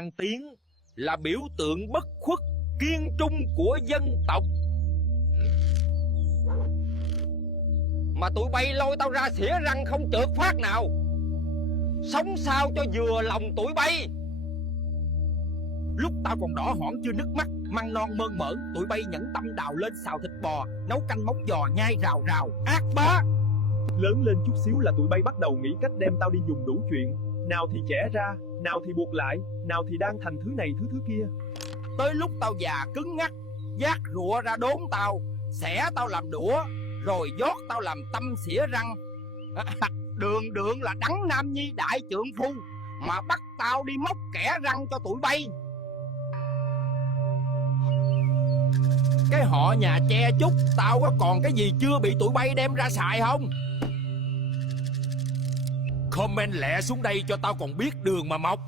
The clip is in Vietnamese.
mang tiếng là biểu tượng bất khuất kiên trung của dân tộc. Mà tụi bay lôi tao ra xỉa răng không trượt phát nào. Sống sao cho vừa lòng tụi bay. Lúc tao còn đỏ hỏn chưa nước mắt, măng non mơn mởn, tụi bay nhẫn tâm đào lên xào thịt bò, nấu canh móng giò nhai rào rào, ác bá. Lớn lên chút xíu là tụi bay bắt đầu nghĩ cách đem tao đi dùng đủ chuyện. Nào thì chẻ ra, nào thì buộc lại, nào thì đan thành thứ này thứ kia. Tới lúc tao già cứng ngắc, vác rụa ra đốn tao, xẻ tao làm đũa, rồi dót tao làm tâm xỉa răng. Đường đường là Đấng Nam Nhi đại trượng phu mà bắt tao đi móc kẻ răng cho tụi bay. Cái họ nhà che chúc tao có còn cái gì chưa bị tụi bay đem ra xài không? Comment lẹ xuống đây cho tao còn biết đường mà mọc.